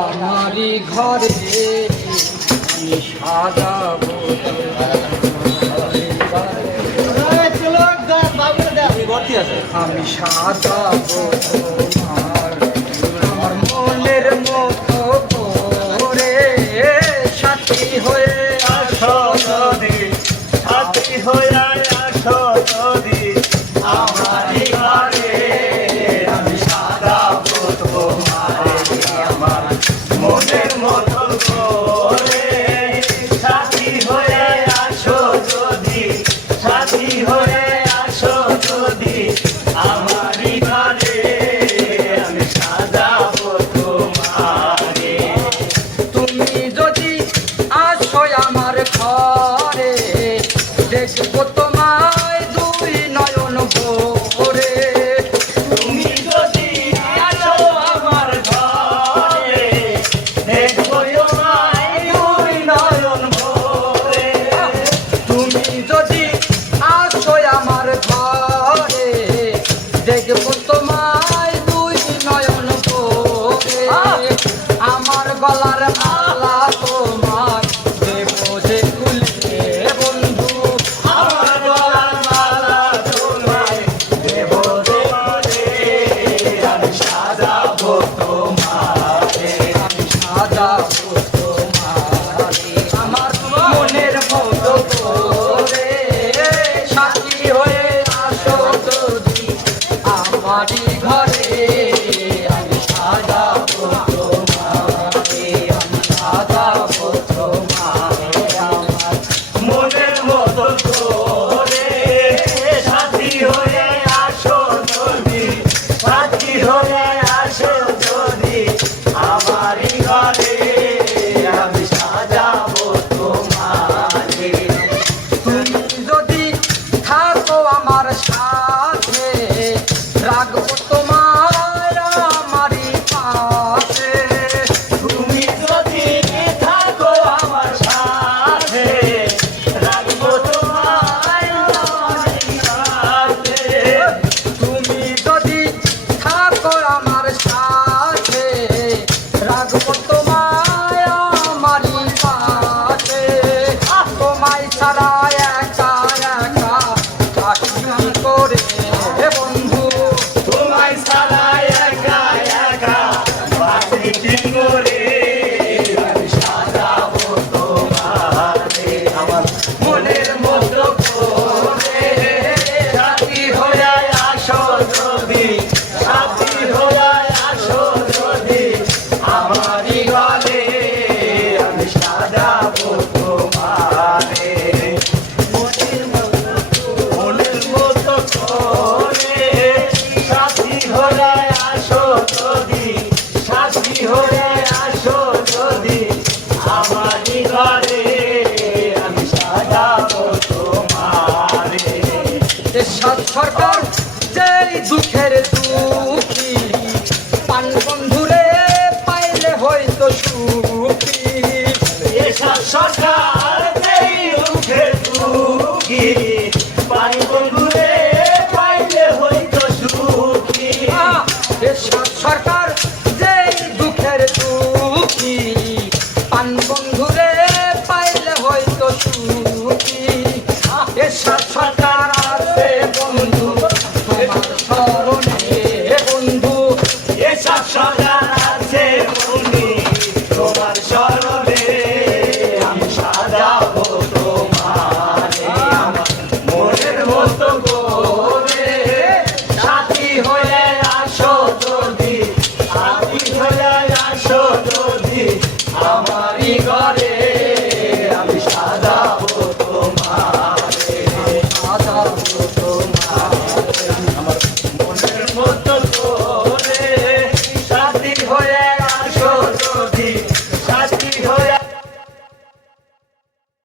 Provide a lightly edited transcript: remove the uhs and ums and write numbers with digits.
আমারি ঘরে আমি সাজাবো আমি সাজাবো তোমার আমার মনের মতো করে সাথী হয়ে আসো যদি সাথী হয়ে আসো যদি আমারই ঘরে আমি সাজাবো তোমারে আমার মনের মতো করে সাথী হয়ে আসো যদি সাথী হয়ে আসো যদি আমারই ঘরে আমি সাজাবো তোমারে তুমি যদি আসো আমার ঘরে দেখবো তোমায় দুই নয়ন ভরে তুমি যদি আসো আমার ঘরে দেখবো তোমায় দুই নয়ন ভরে তুমি যদি আসো আমার ঘরে দেখবো তোমায় দুই নয়ন ভরে আমার গলার মালা তোমার দেবো যে খুলে বন্ধু আমার গলার মালা তোমায় দেব দেবরে আমি সাজাবো তোমারে আমি সাজাবো তোমারে আমার মনের মতো করে সাথী হয়ে আসো যদি আমারই ঘরে আমি সাজাবো তোমারে আমি সাজাবো তোমারে আমার মনের মতো করে সাথী হয়ে আসো যদি সাথী হয়ে আসো যদি আমারই ঘরে আমি সাজাবো তোমারে তুমি যদি থাকো আমার সাথে রাখবো তোমার আমারই পাশে তুমি যদি থাকো আমার সাথে রাখবো তোমায় আমারই সাথে তুমি যদি থাকো আমার সাথে রাখবো তোমায় আমারই পাশে তোমায় ছাড়া একা একা থাকি করে বন্ধু তোমায় ছাড়া একা একা বাঁচি কি করে আমি সাজাবো তোমারে আমার মনের মতো করে সাথী হয়ে আসো যদি সাথী হয়ে আসো যদি আমারই ঘরে আমি সাজাবো তোমারে মনের মতো করে সাথী হয়ে আসো যদি সাথী হয়ে আসো যদি আমারই ঘরে আমি সাজাবো তোমারে এরশাদ সরকার যেই দুঃখের দুঃখী পান বন্ধুরে পাইলে হয়তো সুখী এসব সরকার যেই দুঃখের দুঃখী পানি বন্ধুরে পাইলে হইতো সুখী এরশাদ সরকার যেই দুঃখের দুঃখী পান বন্ধুরে পাইলে হয়তো সুখী এরশাদ সরকার আছে বন্ধু তোমার স্মরণে বন্ধু এসব সরকার আছে বন্ধু তোমার স্মরণে আমি সাজাবো তোমারে আমার মনের মতো করে সাথী হয়ে আসো যদি সাথী হয়ে আসো যদি আমারই ঘরে আমি সাজাবো তোমারে সাজাবো তোমার